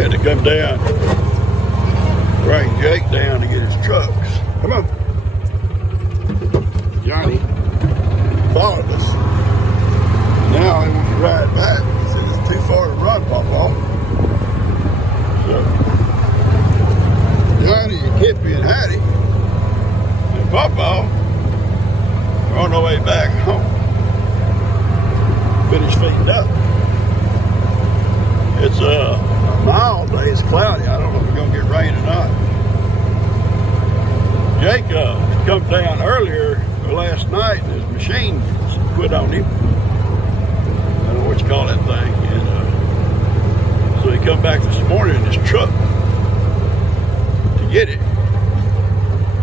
had to come down, bring Jake down to get his trucks. Come on. Johnny followed us. Now he wants to ride back. He said it's too far to run, Papa. So Johnny and Kippy and Hattie and Papa are on their way back home. Finish feeding up. It's a mild day. It's cloudy. I don't know if it's going to get rain or not. Jake come down earlier last night and his machine quit on him. I don't know what you call that thing. And so he come back this morning in his truck to get it.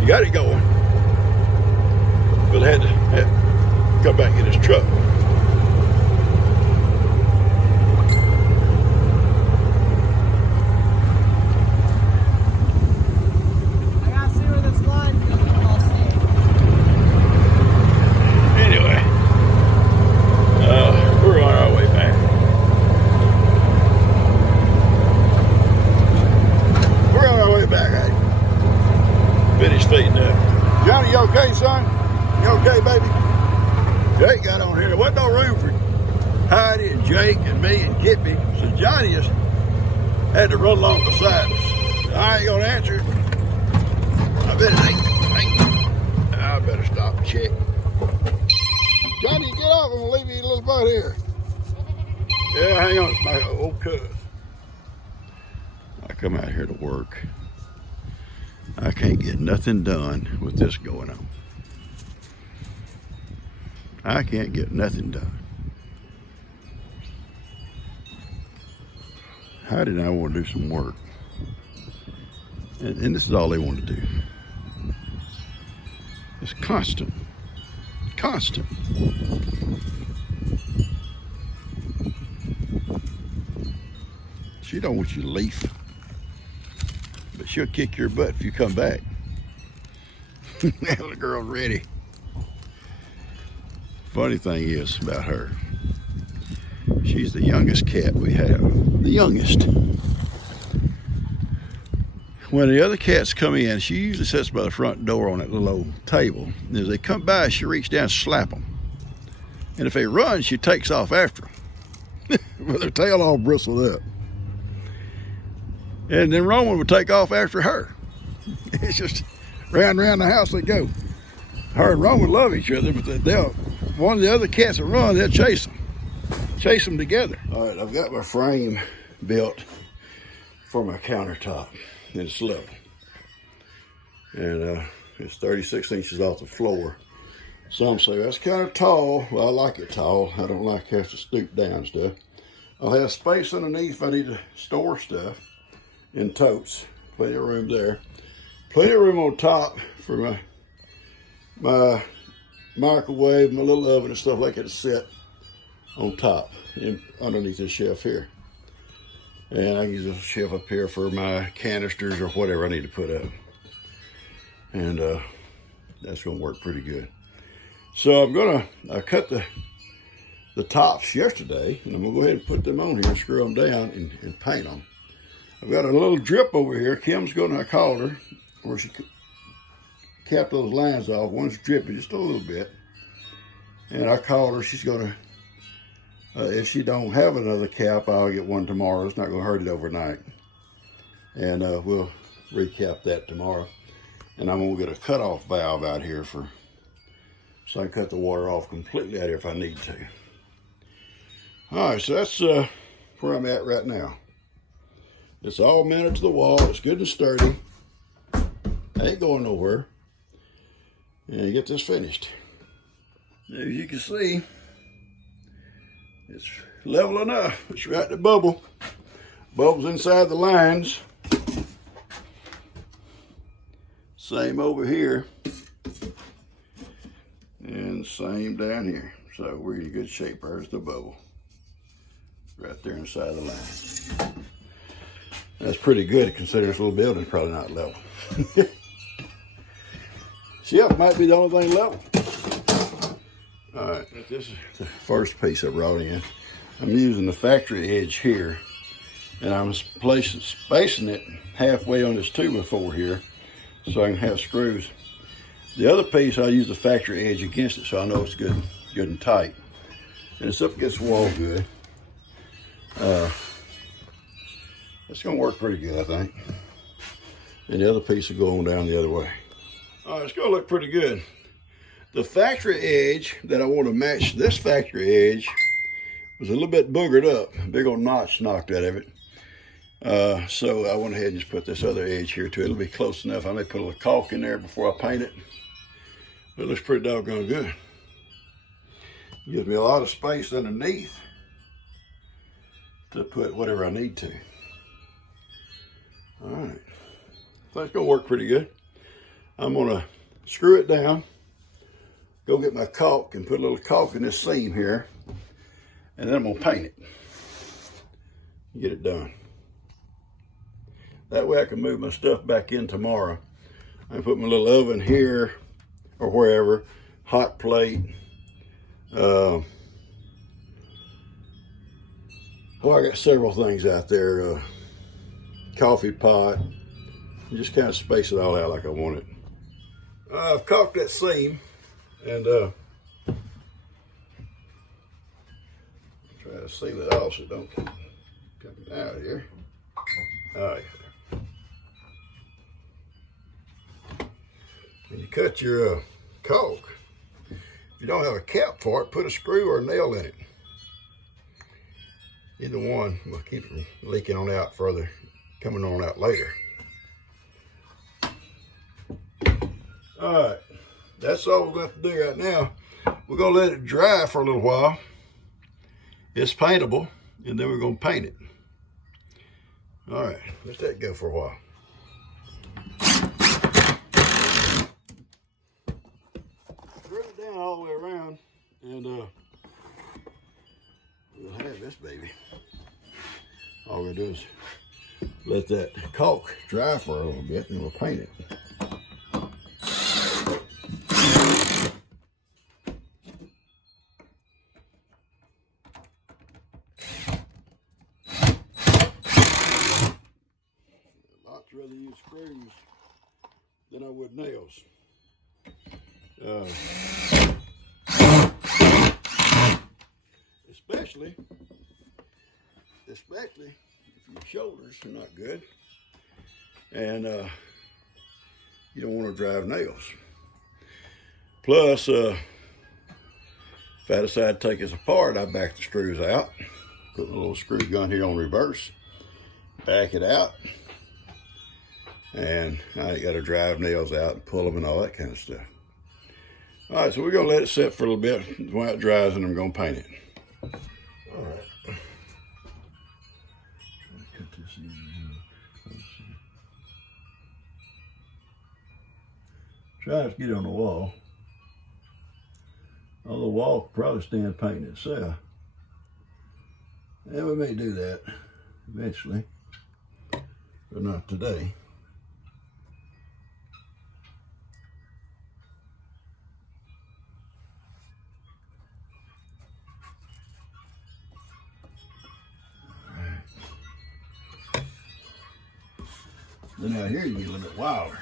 He got it going, but had to come back in his truck. Finish feeding up. Johnny, you okay, son? You okay, baby? Jake got on here. There wasn't no room for Heidi and Jake and me and Kippy, so Johnny just had to run along beside us. I ain't gonna answer it. I bet it ain't. I better stop and check. Johnny, get off. I'm gonna leave you a little boat here. Yeah, hang on. It's my old cuz. I come out here to work. I can't get nothing done with this going on. I can't get nothing done. How did I want to do some work? And this is all they want to do. It's constant. Constant. She don't want you to leave. But she'll kick your butt if you come back. The girl's ready. Funny thing is about her, she's the youngest cat we have. The youngest. When the other cats come in, she usually sits by the front door on that little old table. And as they come by, she reaches down and slap them. And if they run, she takes off after them. With her tail all bristled up. And then Roman would take off after her. It's just round and round the house they go. Her and Roman love each other, but one of the other cats that run, they'll chase them. Chase them together. All right, I've got my frame built for my countertop. And it's level. And it's 36 inches off the floor. Some say that's kind of tall. Well, I like it tall. I don't like to have to stoop down stuff. I'll have space underneath if I need to store stuff. In totes, plenty of room there. Plenty of room on top for my microwave, my little oven and stuff like that to sit on top and underneath this shelf here. And I can use a shelf up here for my canisters or whatever I need to put up. And that's gonna work pretty good. So I cut the tops yesterday, and I'm gonna go ahead and put them on here, screw them down and paint them. I've got a little drip over here. Kim's going to, I called her, where she capped those lines off. One's dripping just a little bit. And I called her, she's going to, if she don't have another cap, I'll get one tomorrow. It's not going to hurt it overnight. And we'll recap that tomorrow. And I'm going to get a cutoff valve out here so I can cut the water off completely out here if I need to. All right, so that's where I'm at right now. It's all mounted to the wall. It's good and sturdy. Ain't going nowhere. And get this finished. As you can see, it's level enough. It's right to bubble. Bubbles inside the lines. Same over here. And same down here. So we're in good shape. There's the bubble. Right there inside the line. That's pretty good considering this little building's probably not level. Shelf might be the only thing level. All right, this is the first piece I brought in. I'm using the factory edge here And I'm spacing it halfway on this 2x4 here so I can have screws. The other piece, I use the factory edge against it so I know it's good and tight. And it's up against the wall good. It's gonna work pretty good, I think. And the other piece will go on down the other way. All right, it's gonna look pretty good. The factory edge that I want to match this factory edge was a little bit boogered up. A big old notch knocked out of it. So I went ahead and just put this other edge here too. It'll be close enough. I may put a little caulk in there before I paint it. But it looks pretty doggone good. Gives me a lot of space underneath to put whatever I need to. All right, so that's gonna work pretty good. I'm gonna screw it down, go get my caulk and put a little caulk in this seam here, and then I'm gonna paint it, get it done. That way I can move my stuff back in tomorrow. I can put my little oven here or wherever, hot plate. Well, I got several things out there. Coffee pot, and just kind of space it all out like I want it. I've caulked that seam and try to seal it off so it don't keep coming out here. All right. When you cut your caulk, if you don't have a cap for it, put a screw or a nail in it. Either one will keep it from leaking on out further, coming on out later. All right, that's all we're going to do right now. We're going to let it dry for a little while. It's paintable, and then we're going to paint it. All right, let that go for a while. Screw it down all the way around, and we'll have this baby. All we're going to do is let that caulk dry for a little bit and we'll paint it. I'd much rather use screws than I would nails. Especially if your shoulders are not good and you don't want to drive nails. Plus, if I decide to take this apart, I back the screws out. Put a little screw gun here on reverse, back it out, and I ain't got to drive nails out and pull them and all that kind of stuff. All right, so we're gonna let it sit for a little bit while it dries, and I'm gonna paint it. All right. Cut this in. Try to get it on the wall. On the wall could probably stand painting itself. And we may do that eventually, but not today. Then out here you get a little bit wilder.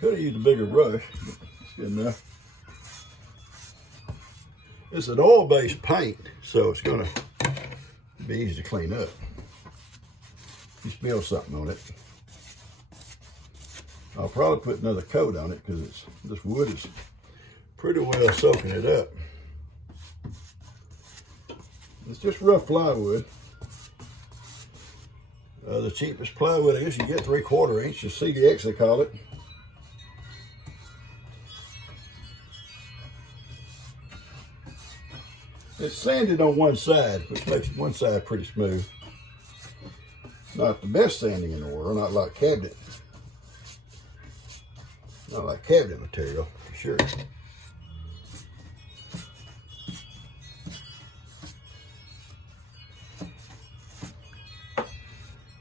Could have used a bigger brush, but it's good enough. It's an oil-based paint, so it's gonna be easy to clean up. If you spill something on it, I'll probably put another coat on it because this wood is pretty well soaking it up. It's just rough plywood. The cheapest plywood I guess you get 3/4 inch, the CDX they call it. It's sanded on one side, which makes one side pretty smooth. Not the best sanding in the world, not like cabinet. Not like cabinet material, for sure.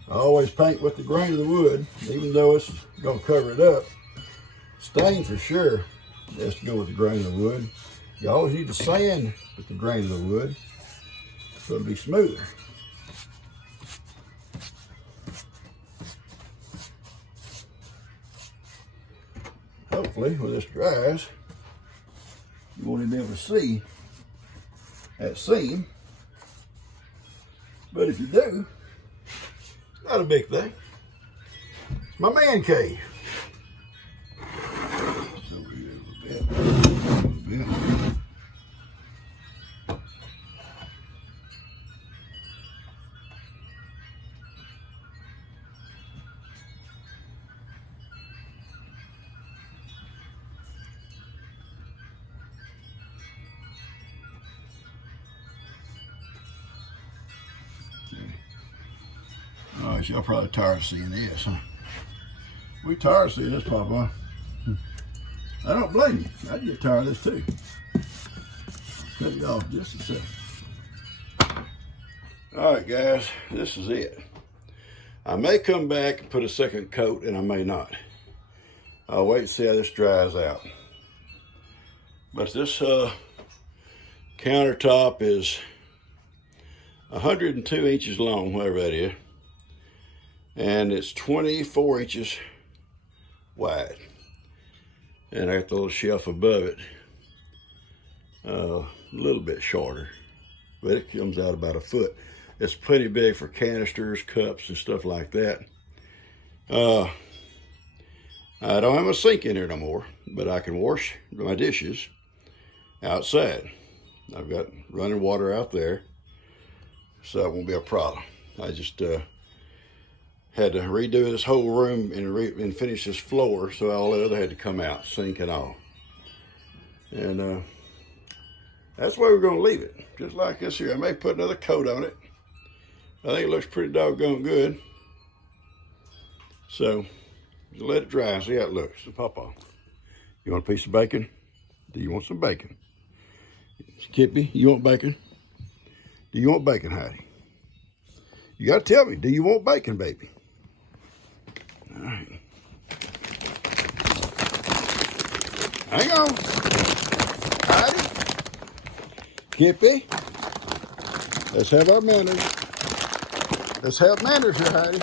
I always paint with the grain of the wood, even though it's gonna cover it up. Stain for sure has to go with the grain of the wood. You always need to sand with the grain of the wood. so it'll be smoother. Hopefully, when this dries, you won't even be able to see that seam. But if you do, it's not a big thing. It's my man cave. So over here a little bit. All right, y'all probably tired of seeing this, huh? We tired of seeing this, Papa. I don't blame you. I'd get tired of this too. Cut it off just a second. All right, guys, this is it. I may come back and put a second coat, and I may not. I'll wait and see how this dries out. But this countertop is 102 inches long, whatever that is. And it's 24 inches wide. And I got the little shelf above it, a little bit shorter, but it comes out about a foot. It's plenty big for canisters, cups, and stuff like that. I don't have a sink in here no more, but I can wash my dishes outside. I've got running water out there, so it won't be a problem. I just had to redo this whole room and finish this floor, so all the other had to come out, sink and all. And that's where we're gonna leave it, just like this here. I may put another coat on it. I think it looks pretty doggone good. So, just let it dry and see how it looks. So, Papa, you want a piece of bacon? Do you want some bacon? Kippy, you want bacon? Do you want bacon, Heidi? You gotta tell me, do you want bacon, baby? All right. Hang on. Heidi. Kippy. Let's have our manners. Let's have manners here, Heidi.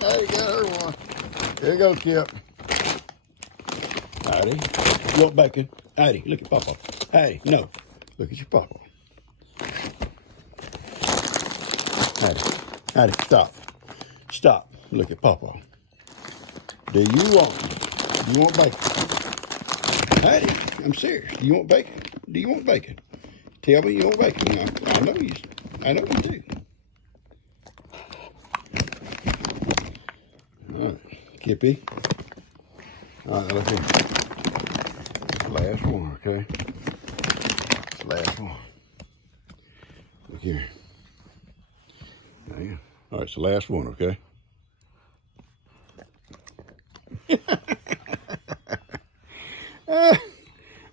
Heidi got her one. There you go, Kip. Heidi. You want bacon? Heidi, look at Papa. Heidi, no. Look at your Papa. Heidi, stop. Stop. Look at Papa. Do you want bacon? Heidi, I'm serious. Do you want bacon? Do you want bacon? Tell me you want bacon. I know you do. All right, Kippy. All right, look here. Last one, okay? Last one. Look here. Yeah. All right, it's the last one, okay?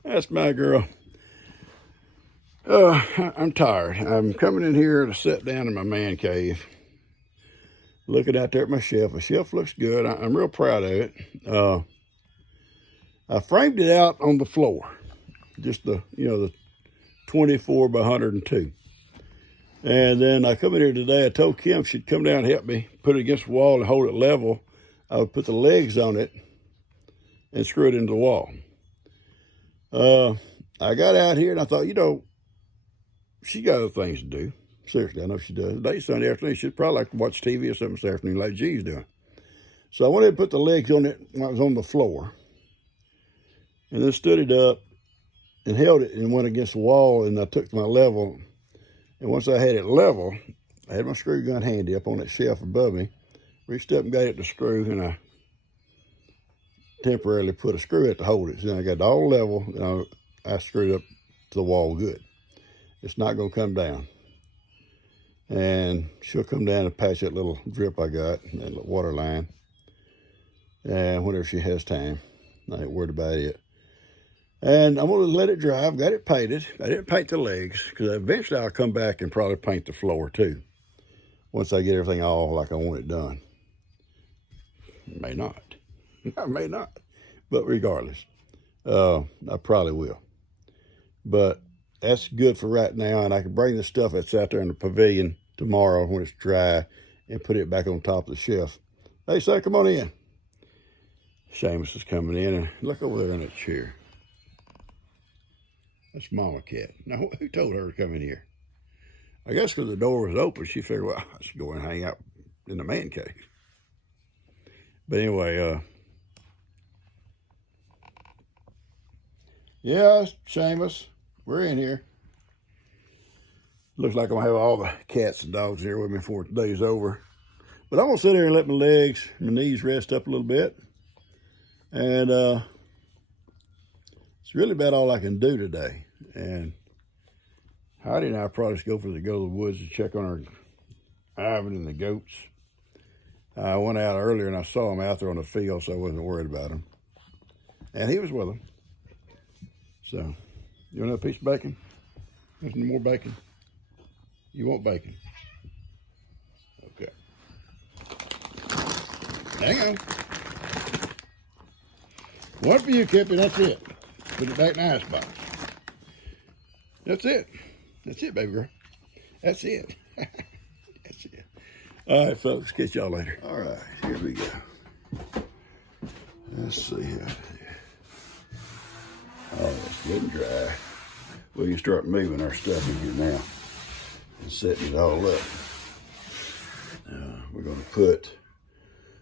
That's my girl. I'm tired. I'm coming in here to sit down in my man cave. Looking out there at my shelf. The shelf looks good. I'm real proud of it. I framed it out on the floor. Just the 24 by 102. And then I come in here today, I told Kim she'd come down and help me put it against the wall and hold it level. I would put the legs on it and screw it into the wall. I got out here and I thought, she got other things to do. Seriously, I know she does. Today's Sunday afternoon. She'd probably like to watch TV or something this afternoon like G's doing. So I wanted to put the legs on it when I was on the floor. And then stood it up and held it and went against the wall, and I took my level. And once I had it level, I had my screw gun handy up on that shelf above me. Reached up and got it to screw, and I temporarily put a screw at to hold it. So then I got it all level, and I screwed up to the wall good. It's not going to come down. And she'll come down and patch that little drip I got, that little water line. And whenever she has time, I ain't worried about it. And I'm going to let it dry. I've got it painted. I didn't paint the legs because eventually I'll come back and probably paint the floor too. Once I get everything all like I want it done. May not. I may not. But regardless, I probably will. but that's good for right now. And I can bring the stuff that's out there in the pavilion tomorrow when it's dry and put it back on top of the shelf. Hey, son, come on in. Seamus is coming in, and look over there in that chair. That's Mama Cat. Now, who told her to come in here? I guess because the door was open, she figured, well, I should go and hang out in the man cave. But anyway, yeah, Seamus, we're in here. Looks like I'm gonna have all the cats and dogs here with me before the day's over. But I'm gonna sit here and let my legs, my knees rest up a little bit. And it's really about all I can do today. And Heidi and I probably just go to the woods to check on our Ivan and the goats. I went out earlier and I saw him out there on the field, so I wasn't worried about him. And he was with them. So, you want another piece of bacon? There's some more bacon? You want bacon? Okay. Hang on. One for you, Kippy, that's it. Put it back in the icebox. That's it. That's it, baby girl. That's it. That's it. All right, folks, catch y'all later. All right, here we go. Let's see how. Oh, it's getting dry. We can start moving our stuff in here now and setting it all up. We're going to put,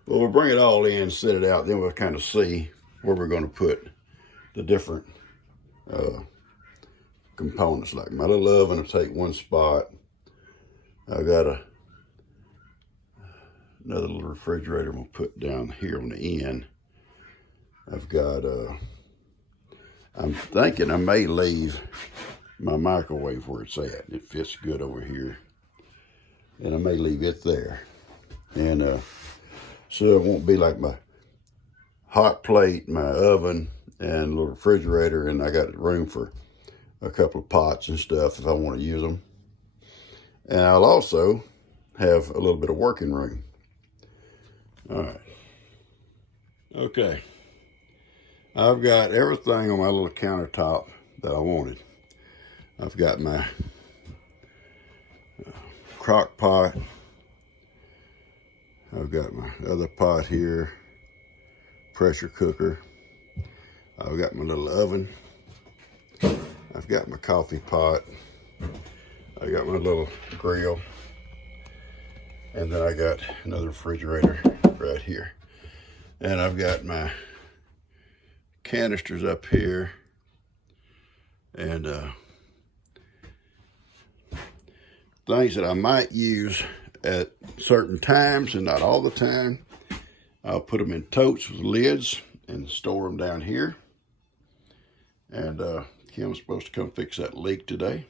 well, we'll bring it all in, set it out, then we'll kind of see where we're going to put the different components. Like my little oven will take one spot. I've got another little refrigerator we'll put down here on the end. I've got, I'm thinking I may leave my microwave where it's at. It fits good over here. And I may leave it there. And so it won't be like my hot plate, my oven, and a little refrigerator, and I got room for a couple of pots and stuff if I want to use them. And I'll also have a little bit of working room. All right. Okay. I've got everything on my little countertop that I wanted. I've got my crock pot. I've got my other pot here, pressure cooker. I've got my little oven. I've got my coffee pot. I got my little grill. And then I got another refrigerator right here. And I've got my canisters up here. And things that I might use at certain times and not all the time. I'll put them in totes with lids and store them down here. And Kim's supposed to come fix that leak today.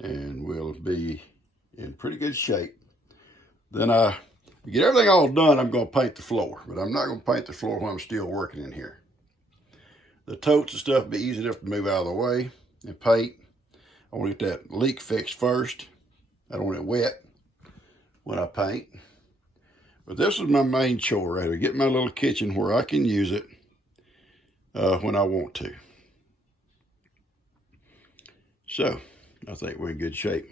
And we'll be in pretty good shape. Then to get everything all done, I'm going to paint the floor. But I'm not going to paint the floor while I'm still working in here. The totes and stuff will be easy enough to move out of the way and paint. I want to get that leak fixed first. I don't want it wet when I paint. But this is my main chore, right? To get my little kitchen where I can use it when I want to. So, I think we're in good shape.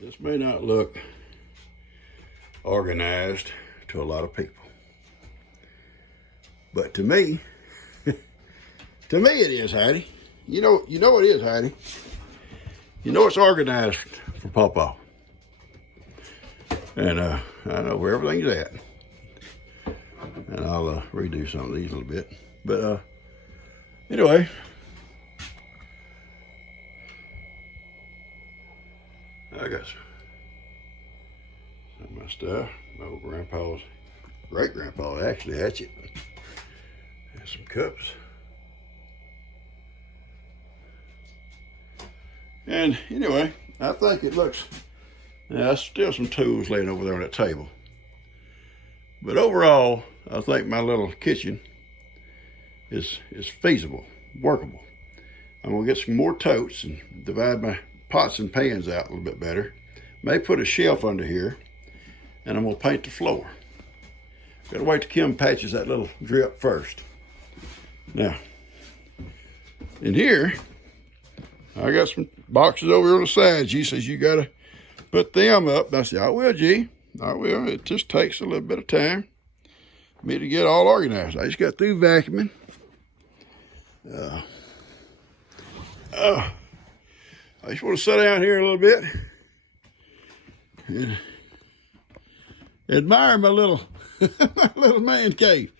This may not look organized to a lot of people. But to me, to me it is, Heidi. You know it is, Heidi. You know it's organized for Pawpaw. And I know where everything's at. And I'll redo some of these a little bit. But anyway. I got some of my stuff. My old grandpa's, great-grandpa actually hatchet. And some cups. And anyway, I think it looks, there's still some tools laying over there on that table. But overall, I think my little kitchen is feasible, workable. I'm gonna get some more totes and divide my pots and pans out a little bit better. May put a shelf under here, and I'm gonna paint the floor. Gotta wait till Kim patches that little drip first. Now, In here, I got some boxes over on the side. G says you gotta put them up. I said, I will, G. I will. It just takes a little bit of time for me to get all organized. I just got through vacuuming. I just want to sit down here a little bit and admire my little my little man cave.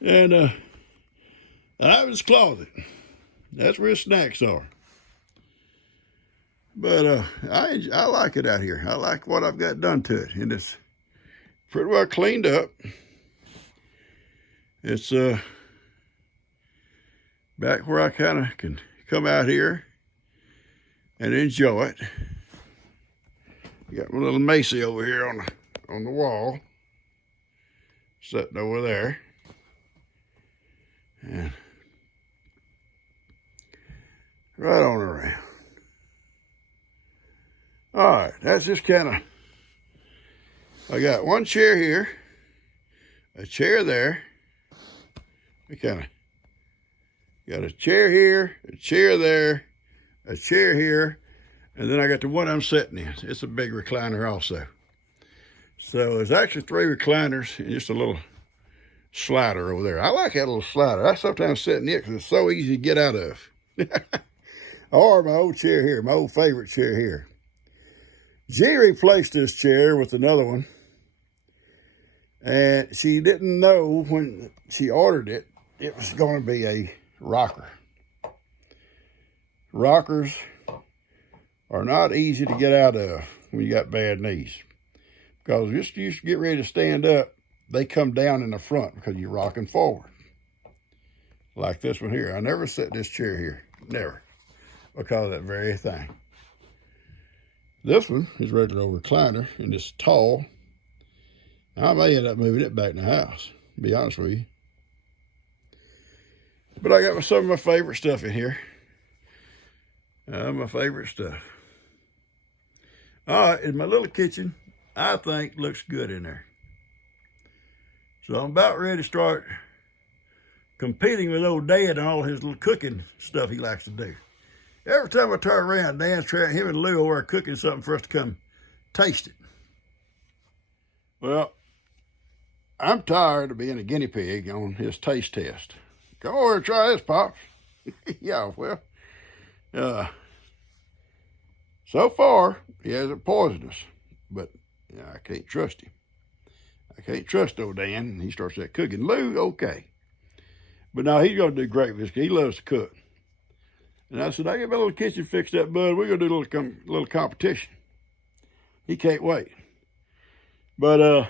And Ivan's closet. That's where his snacks are. But I like it out here. I like what I've got done to it. And it's pretty well cleaned up. It's back where I kind of can come out here and enjoy it. Got my little Macy over here on the wall, sitting over there. And right on around. All right, that's just kind of, I got one chair here, a chair there. We kind of got a chair here, a chair there, a chair here, and then I got the one I'm sitting in. It's a big recliner also. So there's actually 3 recliners and just a little slider over there. I like that little slider. I sometimes sit in it because it's so easy to get out of. Or my old chair here, my old favorite chair here. G replaced this chair with another one, and she didn't know when she ordered it, it was going to be a rocker. Rockers are not easy to get out of when you got bad knees, because just you get ready to stand up, they come down in the front because you're rocking forward. Like this one here. I never sit in this chair here, never, because of that very thing. This one is regular recliner, and it's tall. I may end up moving it back in the house, to be honest with you. But I got some of my favorite stuff in here. My favorite stuff. All right, and my little kitchen, I think, looks good in there. So I'm about ready to start competing with old Dad and all his little cooking stuff he likes to do. Every time I turn around, Dan's trying, him and Lou are cooking something for us to come taste it. Well, I'm tired of being a guinea pig on his taste test. Come over and try this, Pops. Yeah, well, so far, he hasn't poisoned us, but I can't trust him. I can't trust old Dan. He starts that cooking. Lou, okay. But now he's going to do great because he loves to cook. And I said, I get my little kitchen fixed up, bud. We're going to do a little competition. He can't wait. But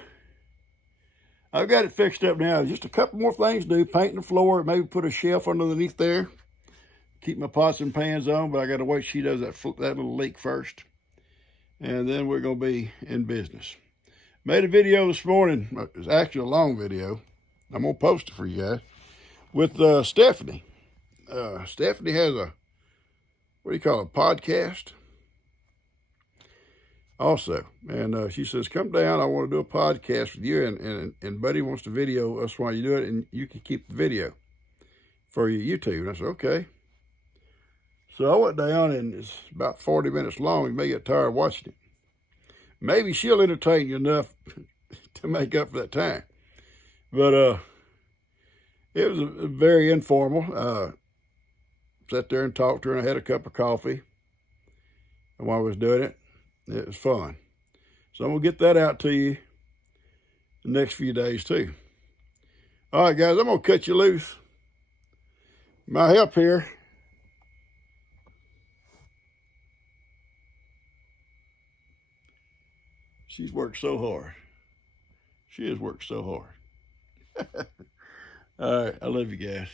I've got it fixed up now. Just a couple more things to do. Painting the floor, maybe put a shelf underneath there. Keep my pots and pans on, but I got to wait she does that little leak first. And then we're going to be in business. Made a video this morning. It was actually a long video. I'm going to post it for you guys. With Stephanie. Stephanie has a, what do you call it, a podcast? Also. And she says, come down. I want to do a podcast with you. And Buddy wants to video us while you do it. And you can keep the video for your YouTube. And I said, okay. So I went down, and it's about 40 minutes long. You may get tired of watching it. Maybe she'll entertain you enough to make up for that time. But it was a very informal. Sat there and talked to her, and I had a cup of coffee. And while I was doing it, it was fun. So I'm going to get that out to you the next few days too. All right, guys, I'm going to cut you loose. My help here. She's worked so hard. She has worked so hard. All right, I love you guys.